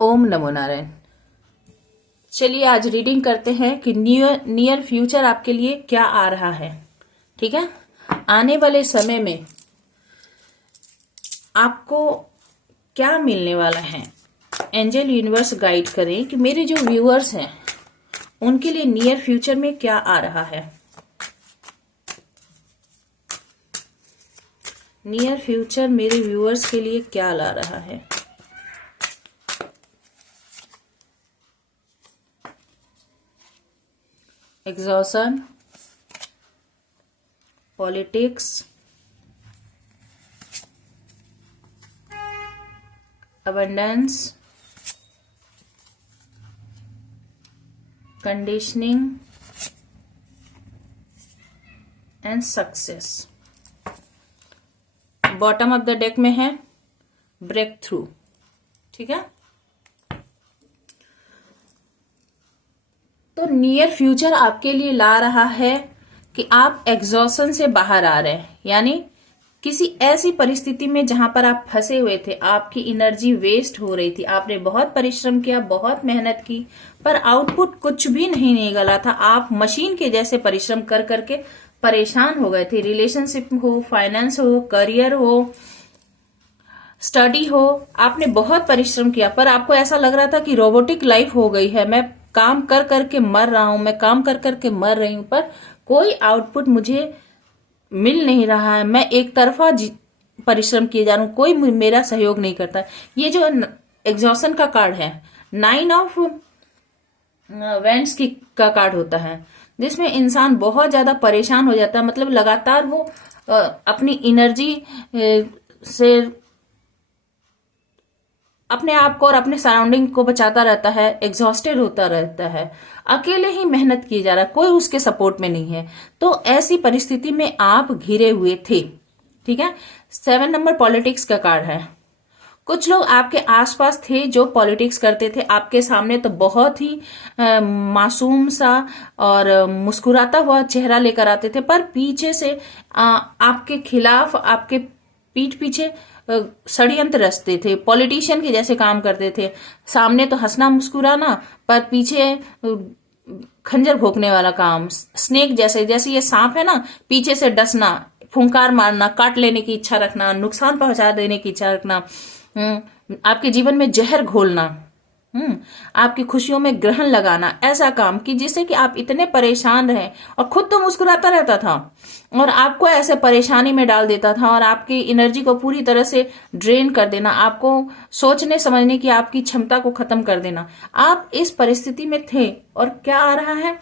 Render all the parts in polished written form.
ओम नमो नारायण। चलिए आज रीडिंग करते हैं कि नियर फ्यूचर आपके लिए क्या आ रहा है। ठीक है, आने वाले समय में आपको क्या मिलने वाला है। एंजल यूनिवर्स गाइड करें कि मेरे जो व्यूअर्स हैं उनके लिए नियर फ्यूचर में क्या आ रहा है। नियर फ्यूचर मेरे व्यूअर्स के लिए क्या ला रहा है। Exhaustion, politics, abundance, conditioning and success. Bottom of the deck में है ब्रेक थ्रू। ठीक है, तो नियर फ्यूचर आपके लिए ला रहा है कि आप एग्जॉशन से बाहर आ रहे हैं, यानी किसी ऐसी परिस्थिति में जहां पर आप फंसे हुए थे, आपकी एनर्जी वेस्ट हो रही थी, आपने बहुत परिश्रम किया, बहुत मेहनत की, पर आउटपुट कुछ भी नहीं निकला था। आप मशीन के जैसे परिश्रम कर करके परेशान हो गए थे। रिलेशनशिप हो, फाइनेंस हो, करियर हो, स्टडी हो, आपने बहुत परिश्रम किया, पर आपको ऐसा लग रहा था कि रोबोटिक लाइफ हो गई है, मैं काम कर करके मर रहा हूं, मैं काम कर करके मर रही हूं, पर कोई आउटपुट मुझे मिल नहीं रहा है, मैं एक तरफा परिश्रम किए जा रहा हूं, कोई मेरा सहयोग नहीं करता। ये जो एग्जॉशन का कार्ड है, 9 ऑफ वेंट्स की का कार्ड होता है, जिसमें इंसान बहुत ज्यादा परेशान हो जाता है। मतलब लगातार वो अपनी एनर्जी से अपने आप को और अपने सराउंडिंग को बचाता रहता है, एग्जॉस्टेड होता रहता है, अकेले ही मेहनत की जा रहा है, कोई उसके सपोर्ट में नहीं है। तो ऐसी परिस्थिति में आप घिरे हुए थे। ठीक है, 7 नंबर पॉलिटिक्स का कार्ड है। कुछ लोग आपके आसपास थे जो पॉलिटिक्स करते थे, आपके सामने तो बहुत ही मासूम सा और मुस्कुराता हुआ चेहरा लेकर आते थे, पर पीछे से आपके खिलाफ, आपके पीठ पीछे षड्यंत्र रचते थे, पॉलिटिशियन के जैसे काम करते थे। सामने तो हंसना मुस्कुराना, पर पीछे खंजर भोंकने वाला काम, स्नेक जैसे, जैसे ये सांप है ना, पीछे से डसना, फुंकार मारना, काट लेने की इच्छा रखना, नुकसान पहुंचा देने की इच्छा रखना, आपके जीवन में जहर घोलना, आपकी खुशियों में ग्रहण लगाना, ऐसा काम कि जिससे कि आप इतने परेशान रहे, और खुद तो मुस्कुराता रहता था और आपको ऐसे परेशानी में डाल देता था और आपकी एनर्जी को पूरी तरह से ड्रेन कर देना, आपको सोचने समझने की आपकी क्षमता को खत्म कर देना। आप इस परिस्थिति में थे और क्या आ रहा है,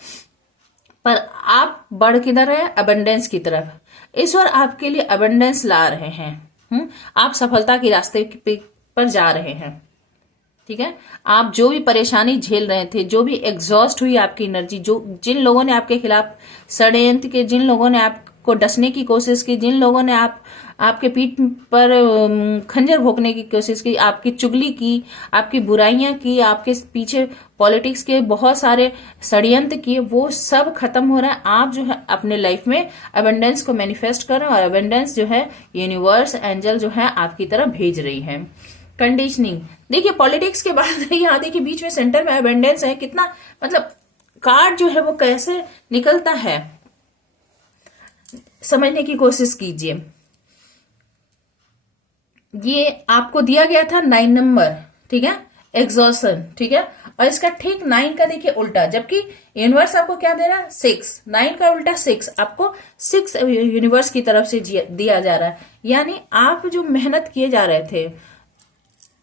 पर आप बढ़ किधर है, अबंडेंस की तरफ। ईश्वर आपके लिए अबंडेंस ला रहे हैं। आप सफलता के रास्ते पर जा रहे हैं। ठीक है, आप जो भी परेशानी झेल रहे थे, जो भी एग्जॉस्ट हुई आपकी एनर्जी, जो जिन लोगों ने आपके खिलाफ षड्यंत्र के, जिन लोगों ने आपको डसने की कोशिश की, जिन लोगों ने आपके पीठ पर खंजर भोंकने की कोशिश की, आपकी चुगली की, आपकी बुराइयां की, आपके पीछे पॉलिटिक्स के बहुत सारे षड्यंत्र किए, वो सब खत्म हो रहा है। आप जो है अपने लाइफ में अबंडेंस को मैनिफेस्ट कर रहे हैं और अबंडेंस जो है यूनिवर्स, एंजल जो है आपकी तरफ भेज रही है। कंडीशनिंग, देखिए पॉलिटिक्स के बाद यहाँ देखिए बीच में सेंटर में अबंडेंस है। कितना मतलब कार्ड जो है वो कैसे निकलता है, समझने की कोशिश कीजिए। ये आपको दिया गया था 9 नंबर, ठीक है, एग्जॉशन। ठीक है, और इसका ठीक 9 का देखिए उल्टा, जबकि यूनिवर्स आपको क्या दे रहा है, 6, 9 का उल्टा 6, आपको 6 यूनिवर्स की तरफ से दिया जा रहा है। यानी आप जो मेहनत किए जा रहे थे,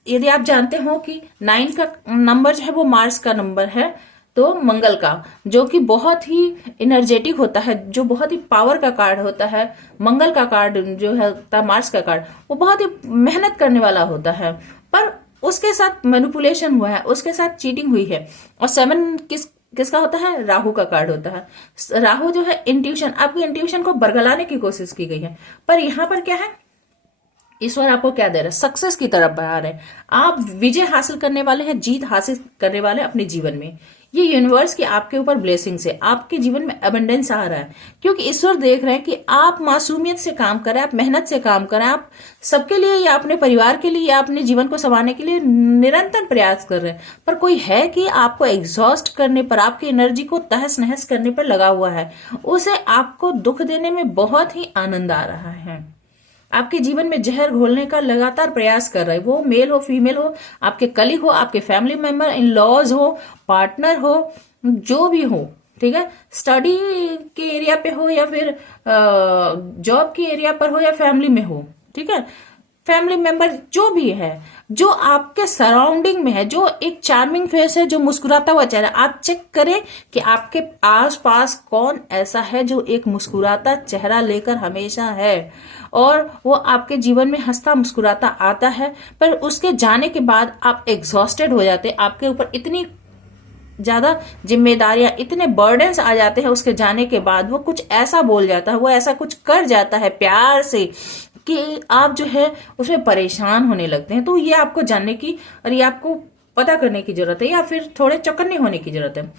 यदि आप जानते हो कि 9 का नंबर जो है वो मार्स का नंबर है, तो मंगल का, जो कि बहुत ही एनर्जेटिक होता है, जो बहुत ही पावर का कार्ड होता है। मंगल का कार्ड जो है, मार्स का कार्ड, वो बहुत ही मेहनत करने वाला होता है, पर उसके साथ मैनिपुलेशन हुआ है, उसके साथ चीटिंग हुई है। और 7 किसका होता है, राहु का कार्ड होता है। राहु जो है इंट्यूशन, आपकी इंट्यूशन को बरगलाने की कोशिश की गई है, पर यहां पर क्या है, ईश्वर आपको क्या दे रहा है, सक्सेस की तरफ बढ़ा रहे हैं। आप विजय हासिल करने वाले हैं, जीत हासिल करने वाले हैं अपने जीवन में। ये यूनिवर्स की आपके ऊपर ब्लेसिंग्स है, आपके जीवन में अबंडेंस आ रहा है, क्योंकि ईश्वर देख रहे हैं कि आप मासूमियत से काम करें, आप मेहनत से काम करें, आप सबके लिए या अपने परिवार के लिए या अपने जीवन को संवारने के लिए निरंतर प्रयास कर रहे हैं। पर कोई है कि आपको एग्जॉस्ट करने पर, आपकी एनर्जी को तहस नहस करने पर लगा हुआ है, उसे आपको दुख देने में बहुत ही आनंद आ रहा है, आपके जीवन में जहर घोलने का लगातार प्रयास कर रहा है। वो मेल हो, फीमेल हो, आपके कलीग हो, आपके फैमिली मेंबर, इन लॉज हो, पार्टनर हो, जो भी हो, ठीक है, स्टडी के एरिया पे हो या फिर जॉब के एरिया पर हो या फैमिली में हो, ठीक है, फैमिली मेंबर जो भी है, जो आपके सराउंडिंग में है, जो एक चार्मिंग फेस है, जो मुस्कुराता हुआ चेहरा, आप चेक करें कि आपके आसपास कौन ऐसा है जो एक मुस्कुराता चेहरा लेकर हमेशा है और वो आपके जीवन में हंसता मुस्कुराता आता है, पर उसके जाने के बाद आप एग्जॉस्टेड हो जाते हैं, आपके ऊपर इतनी ज्यादा जिम्मेदारियां, इतने बर्डन्स आ जाते हैं उसके जाने के बाद, वो कुछ ऐसा बोल जाता है, वो ऐसा कुछ कर जाता है प्यार से कि आप जो है उसमें परेशान होने लगते हैं। तो ये आपको जानने की और ये आपको पता करने की जरूरत है, या फिर थोड़े चौकन्ने होने की जरूरत है।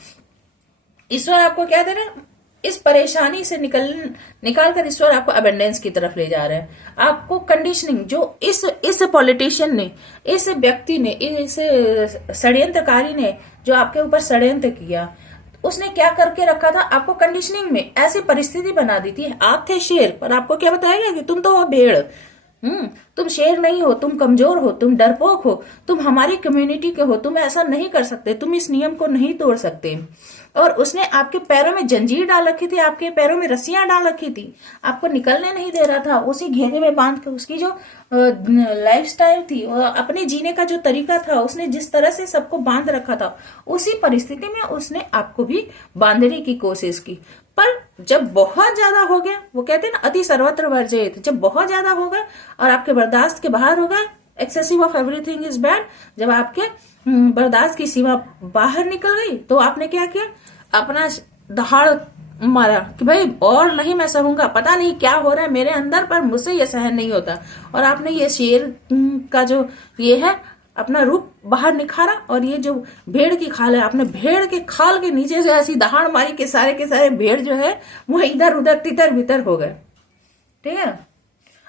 ईश्वर आपको क्या दे रहे हैं, इस परेशानी से निकाल कर ईश्वर आपको अबेंडेंस की तरफ ले जा रहे हैं। आपको कंडीशनिंग जो इस पॉलिटिशियन ने, इस व्यक्ति ने, इस षड्यंत्रकारी ने जो आपके ऊपर षड्यंत्र किया, उसने क्या करके रखा था, आपको कंडीशनिंग में ऐसी परिस्थिति बना दी थी। आप थे शेर, पर आपको क्या बताया गया कि तुम तो हो भेड़, तुम शेर नहीं हो, तुम कमजोर हो, तुम डरपोक हो, तुम हमारी कम्युनिटी के हो, तुम ऐसा नहीं कर सकते, तुम इस नियम को नहीं तोड़ सकते। और उसने आपके पैरों में जंजीर डाल रखी थी, आपके पैरों में रस्सियां डाल रखी थी, आपको निकलने नहीं दे रहा था, उसी घेरे में बांध के उसकी जो लाइफस्टाइल थी, अपने जीने का जो तरीका था, उसने जिस तरह से सबको बांध रखा था, उसी परिस्थिति में उसने आपको भी बांधने की कोशिश की। पर जब बहुत ज्यादा हो गया, वो कहते हैं ना अति सर्वत्र वर्जित, जब बहुत ज्यादा हो गया और आपके बर्दाश्त के बाहर हो गया, excessive of everything is bad, जब आपके बर्दाश्त की सीमा बाहर निकल गई, तो आपने क्या किया, अपना दहाड़ मारा कि भाई और नहीं मैं सहूंगा, पता नहीं क्या हो रहा है मेरे अंदर, पर मुझसे ये सहन नहीं होता। और आपने ये शेर का जो ये है अपना रूप बाहर निखारा, और ये जो भेड़ की खाल है, आपने भेड़ के खाल के नीचे से ऐसी दहाड़ मारी कि सारे के सारे भेड़ जो है वो इधर उधर तितर बितर हो गए। ठीक है,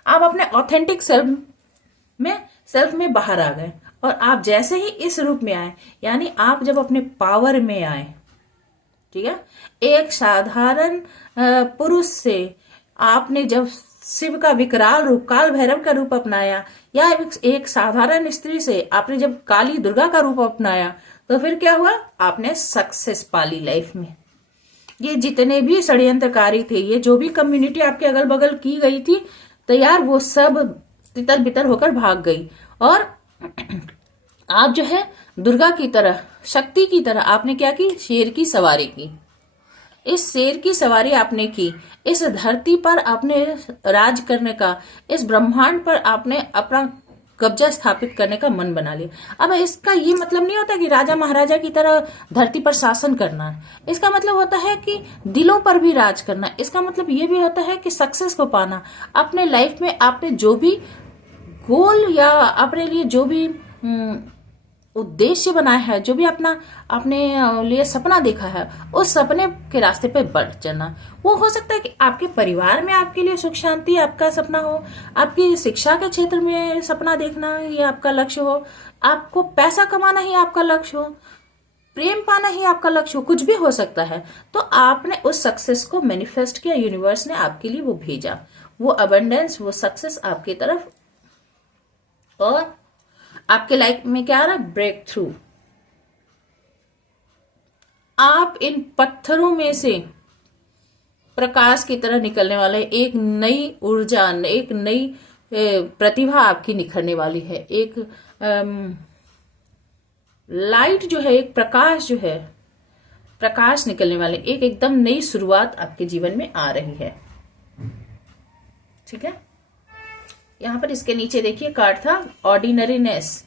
आप अपने ऑथेंटिक सेल्फ में बाहर आ गए, और आप जैसे ही इस रूप में आए, यानी आप जब अपने पावर में आए, ठीक है, एक साधारण पुरुष से आपने जब शिव का विकराल रूप, काल भैरव का रूप अपनाया, या एक साधारण स्त्री से आपने जब काली दुर्गा का रूप अपनाया, तो फिर क्या हुआ, आपने सक्सेस पाली लाइफ में। ये जितने भी षड्यंत्रकारी थे, ये जो भी कम्युनिटी आपके अगल बगल की गई थी तैयार, वो सब तितर बितर होकर भाग गई, और आप जो है दुर्गा की तरह, शक्ति की तरह आपने क्या की, शेर की सवारी की। इस शेर की सवारी आपने की, इस धरती पर आपने राज करने का, इस ब्रह्मांड पर आपने अपना कब्जा स्थापित करने का मन बना लिया। अब इसका ये मतलब नहीं होता कि राजा महाराजा की तरह धरती पर शासन करना, इसका मतलब होता है कि दिलों पर भी राज करना। इसका मतलब ये भी होता है कि सक्सेस को पाना। अपने लाइफ में आपने जो भी गोल या अपने लिए जो भी उद्देश्य बनाया है, जो भी अपने लिए सपना देखा है, उस सपने के रास्ते पे बढ़ चलना। वो हो सकता है कि आपके परिवार में आपके लिए सुख शांति आपका सपना हो, आपकी शिक्षा के क्षेत्र में सपना देखना ये आपका लक्ष्य हो, आपको पैसा कमाना ही आपका लक्ष्य हो, प्रेम पाना ही आपका लक्ष्य हो, कुछ भी हो सकता है। तो आपने उस सक्सेस को मैनिफेस्ट किया, यूनिवर्स ने आपके लिए वो भेजा, वो अबंडेंस, वो सक्सेस आपकी तरफ, और आपके लाइफ में क्या आ रहा है, ब्रेक थ्रू। आप इन पत्थरों में से प्रकाश की तरह निकलने वाले, एक नई ऊर्जा, एक नई प्रतिभा आपकी निखरने वाली है। एक लाइट जो है, एक प्रकाश जो है, प्रकाश निकलने वाले, एक एकदम नई शुरुआत आपके जीवन में आ रही है। ठीक है, यहां पर इसके नीचे देखिए कार्ड था ऑर्डिनरीनेस।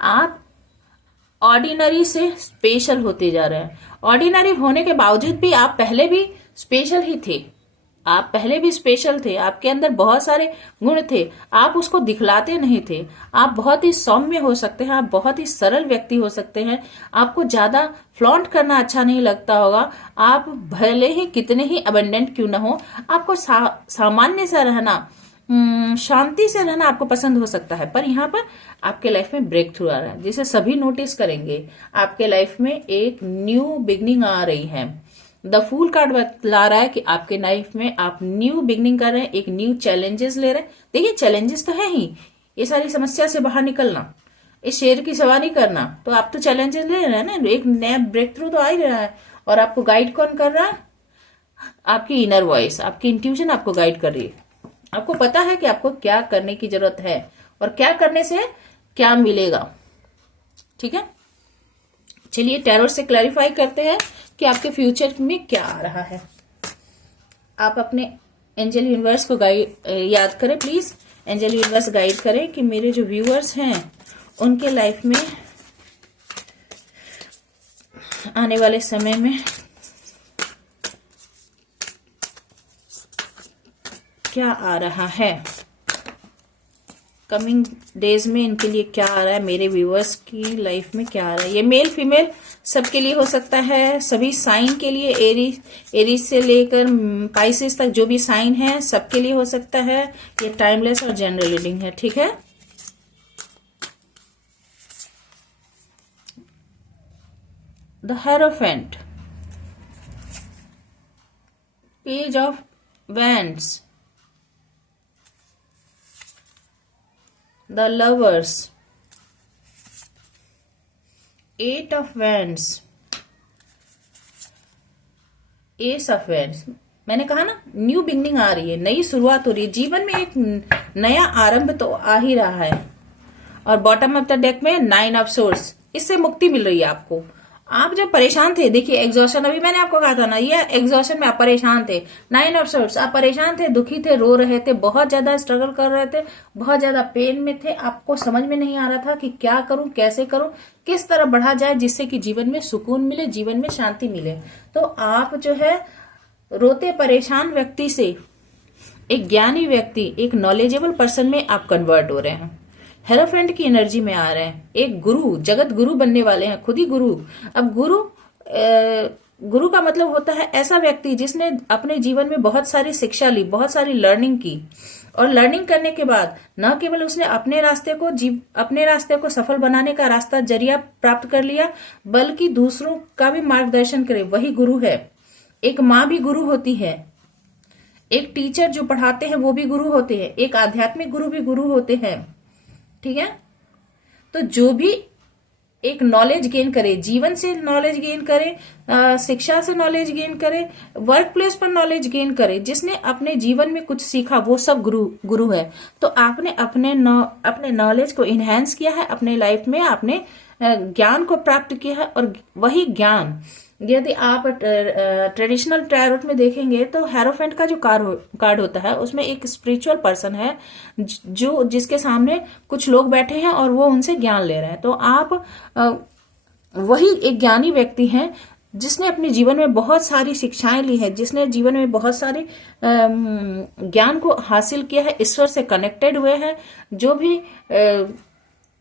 आप ऑर्डिनरी से स्पेशल होते जा रहे हैं। ऑर्डिनरी होने के बावजूद भी आप पहले भी स्पेशल ही थे, आप पहले भी स्पेशल थे, आपके अंदर बहुत सारे गुण थे, आप उसको दिखलाते नहीं थे। आप बहुत ही सौम्य हो सकते हैं, आप बहुत ही सरल व्यक्ति हो सकते हैं, आपको ज्यादा फ्लॉन्ट करना अच्छा नहीं लगता होगा, आप भले ही कितने ही अबंडेंट क्यों ना हो, आपको सामान्य सा रहना, शांति से रहना आपको पसंद हो सकता है। पर यहाँ पर आपके लाइफ में ब्रेक थ्रू आ रहा है, जिसे सभी नोटिस करेंगे। आपके लाइफ में एक न्यू बिगनिंग आ रही है। द फूल कार्ड बतला रहा है कि आपके लाइफ में आप न्यू बिगनिंग कर रहे हैं, एक न्यू चैलेंजेस ले रहे हैं। देखिए चैलेंजेस तो है ही, ये सारी समस्या से बाहर निकलना, इस शेर की सवारी करना, तो आप तो चैलेंजेस ले रहे हैं ना, एक नया ब्रेक थ्रू तो आ ही रहा है। और आपको गाइड कौन कर रहा है? आपकी इनर वॉइस, आपकी इंट्यूशन आपको गाइड कर रही है। आपको पता है कि आपको क्या करने की जरूरत है और क्या करने से क्या मिलेगा। ठीक है, चलिए टैरो से क्लैरिफाई करते हैं कि आपके फ्यूचर में क्या आ रहा है। आप अपने एंजल यूनिवर्स को गाइड याद करें प्लीज। एंजल यूनिवर्स गाइड करें कि मेरे जो व्यूअर्स हैं उनके लाइफ में आने वाले समय में क्या आ रहा है, कमिंग डेज में इनके लिए क्या आ रहा है, मेरे व्यूअर्स की लाइफ में क्या आ रहा है। ये मेल फीमेल सबके लिए हो सकता है, सभी साइन के लिए, एरीज से लेकर पाइसेस तक जो भी साइन है सबके लिए हो सकता है। ये टाइमलेस और जनरल रीडिंग है। ठीक है, the hierophant, page of wands, the lovers, eight of wands, ace of wands। मैंने कहा ना न्यू बिगनिंग आ रही है, नई शुरुआत हो रही है, जीवन में एक नया आरंभ तो आ ही रहा है। और बॉटम ऑफ द डेक में नाइन ऑफ सोर्स, इससे मुक्ति मिल रही है आपको। आप जब परेशान थे, देखिए एग्जॉशन, अभी मैंने आपको कहा था ना, ये एग्जॉशन में आप परेशान थे। नाइन ऑफ सोर्स, आप परेशान थे, दुखी थे, रो रहे थे, बहुत ज्यादा स्ट्रगल कर रहे थे, बहुत ज्यादा पेन में थे, आपको समझ में नहीं आ रहा था कि क्या करूं, कैसे करूं, किस तरह बढ़ा जाए जिससे कि जीवन में सुकून मिले, जीवन में शांति मिले। तो आप जो है रोते परेशान व्यक्ति से एक ज्ञानी व्यक्ति, एक नॉलेजेबल पर्सन में आप कन्वर्ट हो रहे हैं। हेरोफेंट की एनर्जी में आ रहे हैं, एक गुरु, जगत गुरु बनने वाले हैं, खुद ही गुरु। अब गुरु का मतलब होता है ऐसा व्यक्ति जिसने अपने जीवन में बहुत सारी शिक्षा ली, बहुत सारी लर्निंग की, और लर्निंग करने के बाद न केवल उसने अपने रास्ते को सफल बनाने का रास्ता जरिया प्राप्त कर लिया, बल्कि दूसरों का भी मार्गदर्शन करे, वही गुरु है। एक माँ भी गुरु होती है, एक टीचर जो पढ़ाते हैं वो भी गुरु होते हैं, एक आध्यात्मिक गुरु भी गुरु होते हैं। ठीक है, तो जो भी एक नॉलेज गेन करे, जीवन से नॉलेज गेन करे, शिक्षा से नॉलेज गेन करे, वर्क प्लेस पर नॉलेज गेन करे, जिसने अपने जीवन में कुछ सीखा, वो सब गुरु है। तो आपने अपने नॉलेज को इनहेंस किया है, अपने लाइफ में आपने ज्ञान को प्राप्त किया है। और वही ज्ञान, यदि आप ट्रेडिशनल टैरोट में देखेंगे तो हेरोफेंट का जो कार्ड होता है उसमें एक स्पिरिचुअल पर्सन है जो जिसके सामने कुछ लोग बैठे हैं और वो उनसे ज्ञान ले रहे हैं। तो आप वही एक ज्ञानी व्यक्ति हैं जिसने अपने जीवन में बहुत सारी शिक्षाएं ली है, जिसने जीवन में बहुत सारे ज्ञान को हासिल किया है, ईश्वर से कनेक्टेड हुए हैं, जो भी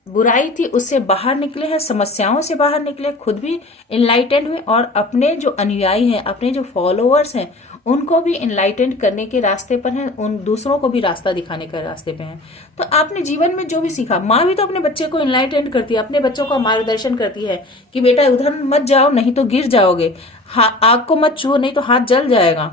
बुराई थी उससे बाहर निकले हैं, समस्याओं से बाहर निकले, खुद भी इनलाइटेंड हुए और अपने जो अनुयायी हैं, अपने जो फॉलोअर्स हैं, उनको भी इनलाइटेंड करने के रास्ते पर हैं, उन दूसरों को भी रास्ता दिखाने के रास्ते पे हैं। तो आपने जीवन में जो भी सीखा, माँ भी तो अपने बच्चे को इनलाइटेंड करती है, अपने बच्चों का मार्गदर्शन करती है कि बेटा उधर मत जाओ नहीं तो गिर जाओगे, आग को मत छुओ नहीं तो हाथ जल जाएगा।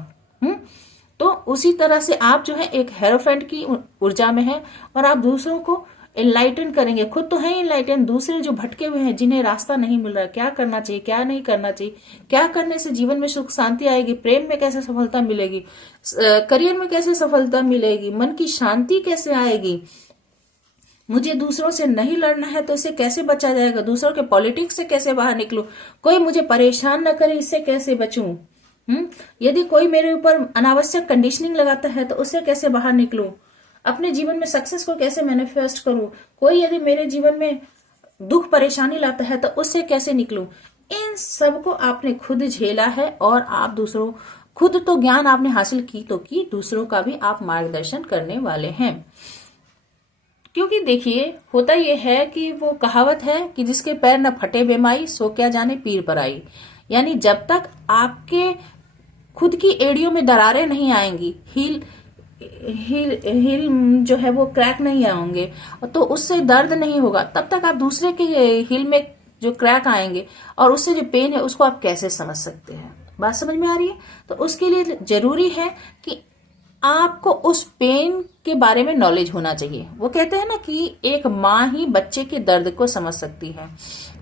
तो उसी तरह से आप जो है एक हेरोफेंट की ऊर्जा में है और आप दूसरों को इनलाइटन करेंगे। खुद तो है इनलाइटन, दूसरे जो भटके हुए हैं, जिन्हें रास्ता नहीं मिल रहा, क्या करना चाहिए, क्या नहीं करना चाहिए, क्या करने से जीवन में सुख शांति आएगी, प्रेम में कैसे सफलता मिलेगी, करियर में कैसे सफलता मिलेगी, मन की शांति कैसे आएगी, मुझे दूसरों से नहीं लड़ना है तो इससे कैसे बचा जाएगा, दूसरों के पॉलिटिक्स से कैसे बाहर निकलूं, कोई मुझे परेशान न करे इससे कैसे बचूं, यदि कोई मेरे ऊपर अनावश्यक कंडीशनिंग लगाता है तो उससे कैसे बाहर निकलूं, अपने जीवन में सक्सेस को कैसे मैनिफेस्ट करूं, कोई यदि मेरे जीवन में दुख परेशानी लाता है तो उससे कैसे निकलूं। इन सब को आपने खुद झेला है और आप दूसरों खुद तो ज्ञान आपने हासिल की तो की, दूसरों का भी आप मार्गदर्शन करने वाले हैं। क्योंकि देखिए होता यह है कि वो कहावत है कि जिसके पैर न फटे बेमाई सो क्या जाने पीर पर आई। यानी जब तक आपके खुद की एड़ियों में दरारें नहीं आएंगी, हील हील हील जो है वो क्रैक नहीं आएंगे, तो उससे दर्द नहीं होगा, तब तक आप दूसरे के हील में जो क्रैक आएंगे और उससे जो पेन है उसको आप कैसे समझ सकते हैं। बात समझ में आ रही है? तो उसके लिए जरूरी है कि आपको उस पेन के बारे में नॉलेज होना चाहिए। वो कहते हैं ना कि एक माँ ही बच्चे के दर्द को समझ सकती है,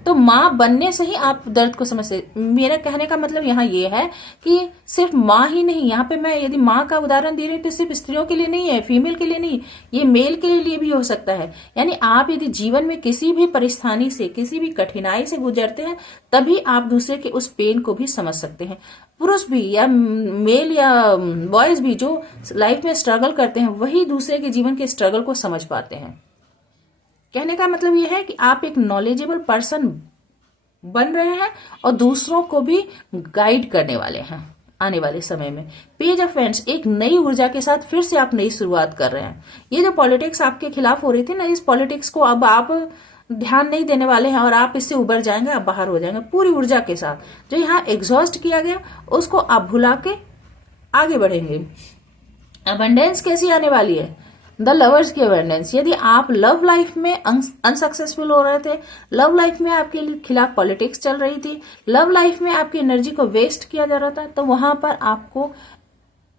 तो माँ बनने से ही आप दर्द को समझ सकते। मेरा कहने का मतलब यहाँ ये है कि सिर्फ माँ ही नहीं, यहाँ पे मैं यदि माँ का उदाहरण दे रही हूँ तो सिर्फ स्त्रियों के लिए नहीं है, फीमेल के लिए नहीं, ये मेल के लिए भी हो सकता है। यानी आप यदि जीवन में किसी भी परेशानी से, किसी भी कठिनाई से गुजरते हैं, तभी आप दूसरे के उस पेन को भी समझ सकते हैं। पुरुष भी या मेल या बॉयज भी जो लाइफ में स्ट्रगल करते हैं, वही दूसरे के जीवन के स्ट्रगल को समझ पाते हैं। कहने का मतलब यह है कि आप एक नॉलेजेबल पर्सन बन रहे हैं और दूसरों को भी गाइड करने वाले हैं आने वाले समय में। पेज ऑफ वेंड्स, एक नई ऊर्जा के साथ फिर से आप नई शुरुआत कर रहे हैं। ये जो पॉलिटिक्स आपके खिलाफ हो रही थी ना, इस पॉलिटिक्स को अब आप ध्यान नहीं देने वाले हैं और आप इससे उबर जाएंगे, आप बाहर हो जाएंगे पूरी ऊर्जा के साथ। जो यहाँ एग्जॉस्ट किया गया उसको आप भुला के आगे बढ़ेंगे। अबंडेंस कैसी आने वाली है? द लवर्स की अबंडेंस। यदि आप लव लाइफ में अनसक्सेसफुल हो रहे थे, लव लाइफ में आपके खिलाफ पॉलिटिक्स चल रही थी, लव लाइफ में आपकी एनर्जी को वेस्ट किया जा रहा था, तो वहां पर आपको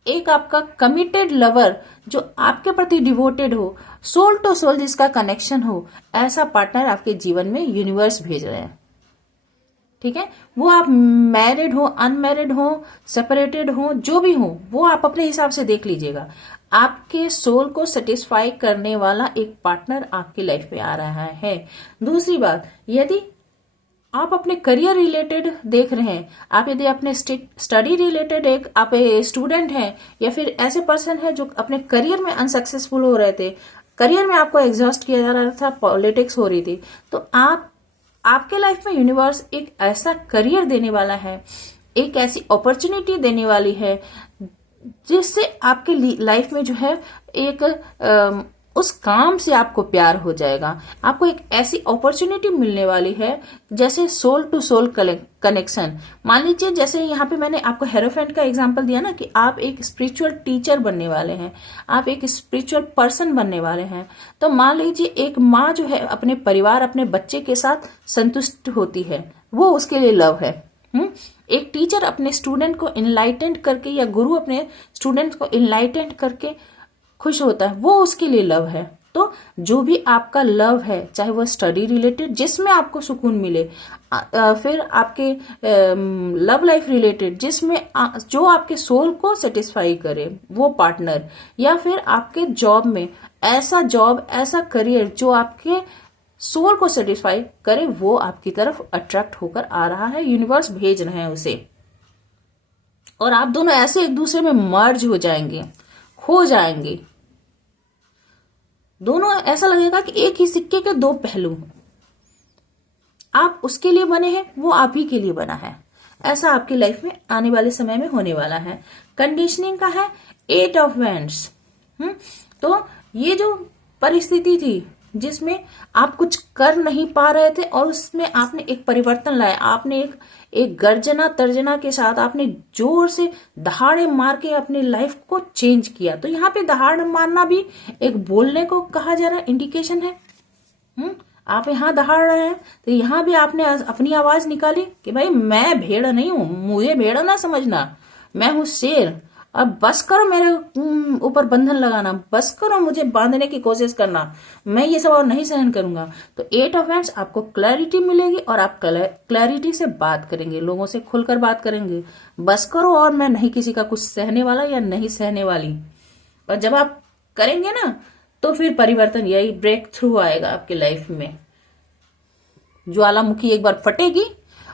एक आपका कमिटेड लवर जो आपके प्रति डिवोटेड हो, सोल टू सोल जिसका कनेक्शन हो, ऐसा पार्टनर आपके जीवन में यूनिवर्स भेज रहे हैं। ठीक है, वो आप मैरिड हो, अनमैरिड हो, सेपरेटेड हो, जो भी हो, वो आप अपने हिसाब से देख लीजिएगा। आपके सोल को सेटिस्फाई करने वाला एक पार्टनर आपकी लाइफ में आ रहा है। दूसरी बात, यदि आप अपने करियर रिलेटेड देख रहे हैं, आप यदि अपने स्टडी रिलेटेड एक आप स्टूडेंट हैं या फिर ऐसे पर्सन है जो अपने करियर में अनसक्सेसफुल हो रहे थे, करियर में आपको एग्जॉस्ट किया जा रहा था, पॉलिटिक्स हो रही थी, तो आपके लाइफ में यूनिवर्स एक ऐसा करियर देने वाला है, एक ऐसी अपॉर्चुनिटी देने वाली है जिससे आपके लाइफ में जो है एक उस काम से आपको प्यार हो जाएगा। आपको एक ऐसी अपॉर्चुनिटी मिलने वाली है जैसे सोल टू सोल कनेक्शन। मान लीजिए जैसे यहाँ पे मैंने आपको हेरोफेंट का एग्जांपल दिया ना कि आप एक स्पिरिचुअल टीचर बनने वाले हैं, आप एक स्पिरिचुअल पर्सन बनने वाले हैं। तो मान लीजिए एक माँ जो है अपने परिवार, अपने बच्चे के साथ संतुष्ट होती है, वो उसके लिए लव है। एक टीचर अपने स्टूडेंट को इनलाइटेंड करके या गुरु अपने स्टूडेंट को इनलाइटेंड करके खुश होता है, वो उसके लिए लव है। तो जो भी आपका लव है, चाहे वो स्टडी रिलेटेड जिसमें आपको सुकून मिले, फिर आपके लव लाइफ रिलेटेड जिसमें जो आपके सोल को सेटिस्फाई करे वो पार्टनर, या फिर आपके जॉब में ऐसा जॉब, ऐसा करियर जो आपके सोल को सेटिस्फाई करे, वो आपकी तरफ अट्रैक्ट होकर आ रहा है, यूनिवर्स भेज रहे हैं उसे, और आप दोनों ऐसे एक दूसरे में मर्ज हो जाएंगे, खो जाएंगे। दोनों ऐसा लगेगा कि एक ही सिक्के के दो पहलू। आप उसके लिए बने हैं, वो आप ही के लिए बना है। ऐसा आपकी लाइफ में आने वाले समय में होने वाला है। कंडीशनिंग का है 8 ऑफ वैंड्स। तो ये जो परिस्थिति थी जिसमें आप कुछ कर नहीं पा रहे थे और उसमें आपने एक परिवर्तन लाया, आपने एक गर्जना तर्जना के साथ आपने जोर से दहाड़े मार के अपनी लाइफ को चेंज किया। तो यहाँ पे दहाड़ मारना भी एक बोलने को कहा जा रहा है, इंडिकेशन है। आप यहाँ दहाड़ रहे हैं तो यहाँ भी आपने अपनी आवाज निकाली कि भाई मैं भेड़ नहीं हूं, मुझे भेड़ ना समझना, मैं हूं शेर। अब बस करो मेरे ऊपर बंधन लगाना, बस करो मुझे बांधने की कोशिश करना, मैं ये सब और नहीं सहन करूंगा। तो 8 ऑफ वैंड्स आपको क्लैरिटी मिलेगी और आप क्लैरिटी से बात करेंगे, लोगों से खुलकर बात करेंगे। बस करो और मैं नहीं किसी का कुछ सहने वाला या नहीं सहने वाली। और जब आप करेंगे ना तो फिर परिवर्तन, यही ब्रेक थ्रू आएगा आपके लाइफ में। ज्वालामुखी एक बार फटेगी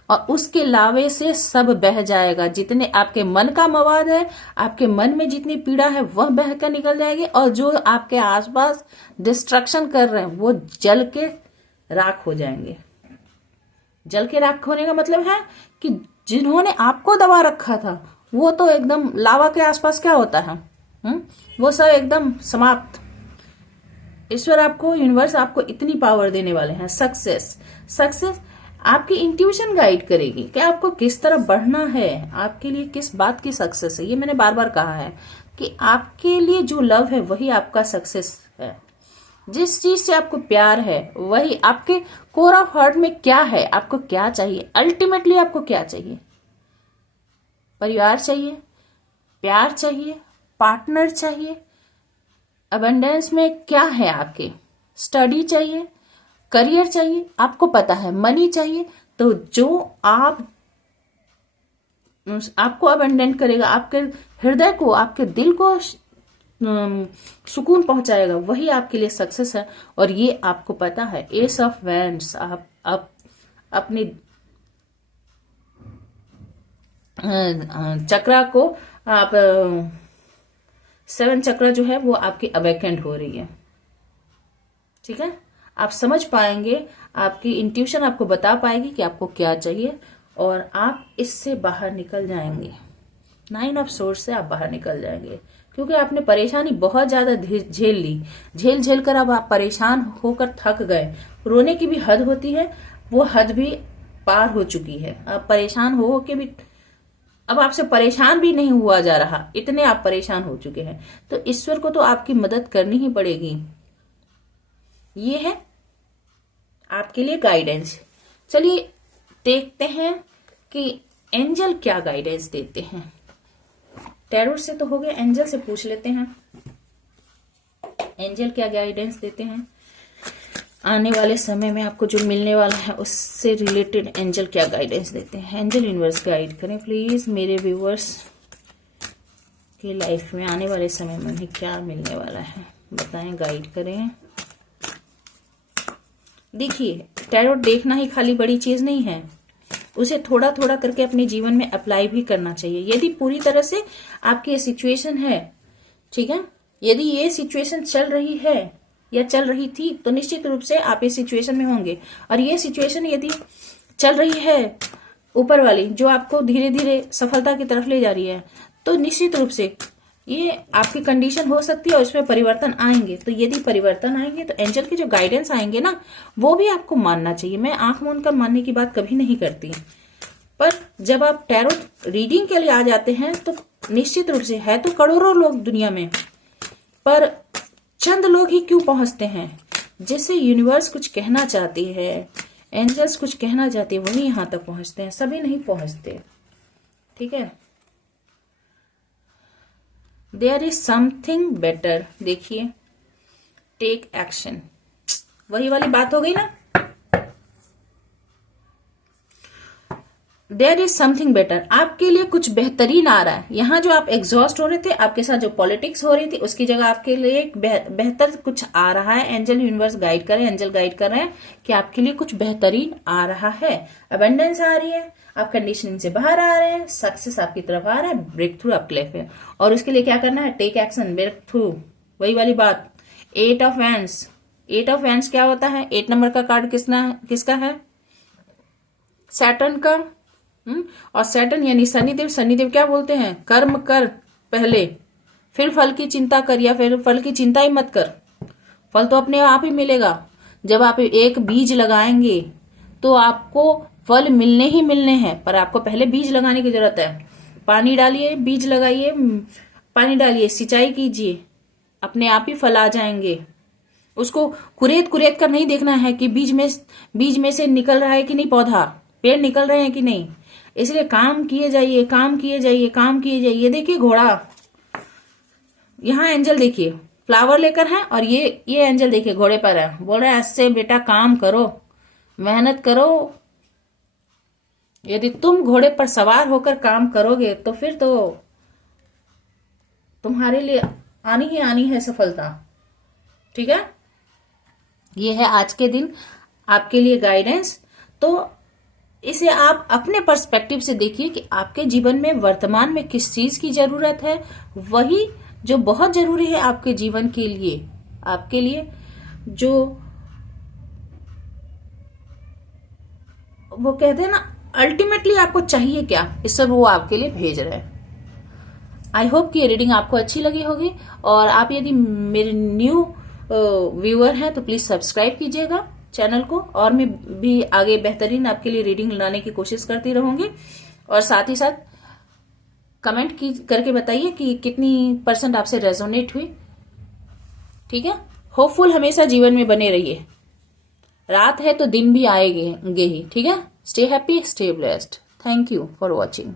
और उसके लावे से सब बह जाएगा। जितने आपके मन का मवाद है, आपके मन में जितनी पीड़ा है, वह बह कर निकल जाएगी, और जो आपके आसपास डिस्ट्रक्शन कर रहे हैं वो जल के राख हो जाएंगे। जल के राख होने का मतलब है कि जिन्होंने आपको दबा रखा था वो तो एकदम लावा के आसपास क्या होता है, वो सब एकदम समाप्त। ईश्वर आपको, यूनिवर्स आपको इतनी पावर देने वाले हैं। सक्सेस, सक्सेस आपकी इंट्यूशन गाइड करेगी कि आपको किस तरफ बढ़ना है, आपके लिए किस बात की सक्सेस है। ये मैंने बार बार कहा है कि आपके लिए जो लव है वही आपका सक्सेस है। जिस चीज से आपको प्यार है वही आपके कोर ऑफ हार्ट में क्या है, आपको क्या चाहिए, अल्टीमेटली आपको क्या चाहिए। परिवार चाहिए, प्यार चाहिए, पार्टनर चाहिए, अबंडेंस में क्या है आपके, स्टडी चाहिए, करियर चाहिए, आपको पता है मनी चाहिए। तो जो आपको अबंडेंट करेगा, आपके हृदय को, आपके दिल को सुकून पहुंचाएगा, वही आपके लिए सक्सेस है। और ये आपको पता है। एस ऑफ वैंड्स, आप अपनी चक्रा को, आप 7 चक्र जो है वो आपकी अवेकेंड हो रही है। ठीक है, आप समझ पाएंगे, आपकी इंट्यूशन आपको बता पाएगी कि आपको क्या चाहिए और आप इससे बाहर निकल जाएंगे। 9 ऑफ सोर्स से आप बाहर निकल जाएंगे, क्योंकि आपने परेशानी बहुत ज्यादा झेल ली। झेल झेल कर अब आप परेशान होकर थक गए। रोने की भी हद होती है, वो हद भी पार हो चुकी है। अब परेशान हो के भी अब आपसे परेशान भी नहीं हुआ जा रहा, इतने आप परेशान हो चुके हैं। तो ईश्वर को तो आपकी मदद करनी ही पड़ेगी। ये है आपके लिए गाइडेंस। चलिए देखते हैं कि एंजल क्या गाइडेंस देते हैं। टैरोट से तो हो गए, एंजल से पूछ लेते हैं एंजल क्या गाइडेंस देते हैं। आने वाले समय में आपको जो मिलने वाला है उससे रिलेटेड एंजल क्या गाइडेंस देते हैं। एंजल यूनिवर्स गाइड करें प्लीज मेरे व्यूवर्स की लाइफ में आने वाले समय में उन्हें क्या मिलने वाला है, बताएं, गाइड करें। देखिए, टैरोट देखना ही खाली बड़ी चीज नहीं है, उसे थोड़ा थोड़ा करके अपने जीवन में अप्लाई भी करना चाहिए। यदि पूरी तरह से आपकी ये सिचुएशन है, ठीक है, यदि ये सिचुएशन चल रही है या चल रही थी तो निश्चित रूप से आप इस सिचुएशन में होंगे। और ये सिचुएशन यदि चल रही है ऊपर वाली, जो आपको धीरे धीरे सफलता की तरफ ले जा रही है, तो निश्चित रूप से ये आपकी कंडीशन हो सकती है और इसमें परिवर्तन आएंगे। तो यदि परिवर्तन आएंगे तो एंजल के जो गाइडेंस आएंगे ना, वो भी आपको मानना चाहिए। मैं आंख मूंद कर मानने की बात कभी नहीं करती, पर जब आप टैरोट रीडिंग के लिए आ जाते हैं तो निश्चित रूप से, है तो करोड़ों लोग दुनिया में, पर चंद लोग ही क्यों पहुंचते हैं जिससे यूनिवर्स कुछ कहना चाहती है, एंजल्स कुछ कहना चाहते हैं, वही यहां तक पहुंचते हैं, सभी नहीं पहुंचते। ठीक है, देयर इज समथिंग बेटर। देखिए, टेक एक्शन, वही वाली बात हो गई ना। देयर इज समथिंग बेटर, आपके लिए कुछ बेहतरीन आ रहा है। यहाँ जो आप एग्जॉस्ट हो रहे थे, आपके साथ जो पॉलिटिक्स हो रही थी, उसकी जगह आपके लिए एक बेहतर कुछ आ रहा है। एंजल यूनिवर्स गाइड कर रहे हैं, एंजल गाइड कर रहे हैं कि आपके लिए कुछ बेहतरीन आ रहा है। अबंडेंस आ रही है, आप कंडीशनिंग से बाहर आ रहे हैं, सक्सेस आपकी तरफ आ रहा है, ब्रेक थ्रू आपके लाइफ है। और उसके लिए क्या करना है, टेक एक्शन, ब्रेक थ्रू, वही वाली बात। 8 ऑफ वैंड्स, 8 ऑफ वैंड्स क्या होता है? 8 नंबर का कार्ड किसका है? सैटर्न का। और सैटर्न यानी शनिदेव। शनिदेव क्या बोलते हैं? कर्म कर पहले, फिर फल की चिंता कर, या फिर फल की चिंता ही मत कर, फल तो अपने आप ही मिलेगा। जब आप एक बीज लगाएंगे तो आपको फल मिलने ही मिलने हैं, पर आपको पहले बीज लगाने की जरूरत है। पानी डालिए, बीज लगाइए, पानी डालिए, सिंचाई कीजिए, अपने आप ही फल आ जाएंगे। उसको कुरेद कुरेद कर नहीं देखना है कि बीज में से निकल रहा है कि नहीं पौधा, पेड़ निकल रहे हैं कि नहीं। इसलिए काम किए जाइए, काम किए जाइए, काम किए जाइए। ये देखिए घोड़ा, यहाँ एंजल देखिए फ्लावर लेकर है, और ये एंजल देखिए घोड़े पर है, बोल रहा है ऐसे बेटा काम करो, मेहनत करो। यदि तुम घोड़े पर सवार होकर काम करोगे तो फिर तो तुम्हारे लिए आनी ही आनी है सफलता। ठीक है, ये है आज के दिन आपके लिए गाइडेंस। तो इसे आप अपने पर्सपेक्टिव से देखिए कि आपके जीवन में वर्तमान में किस चीज की जरूरत है, वही जो बहुत जरूरी है आपके जीवन के लिए, आपके लिए जो वो कहते हैं ना, अल्टीमेटली आपको चाहिए क्या, ईश्वर वो आपके लिए भेज रहे हैं। आई होप कि ये रीडिंग आपको अच्छी लगी होगी, और आप यदि मेरे न्यू व्यूअर हैं तो प्लीज सब्सक्राइब कीजिएगा चैनल को, और मैं भी आगे बेहतरीन आपके लिए रीडिंग लाने की कोशिश करती रहूंगी। और साथ ही साथ कमेंट करके बताइए कि कितनी % आपसे रेजोनेट हुई। ठीक है, होपफुल हमेशा जीवन में बने रहिए। रात है तो दिन भी आएंगे ही। ठीक है, stay happy, stay blessed. Thank you for watching.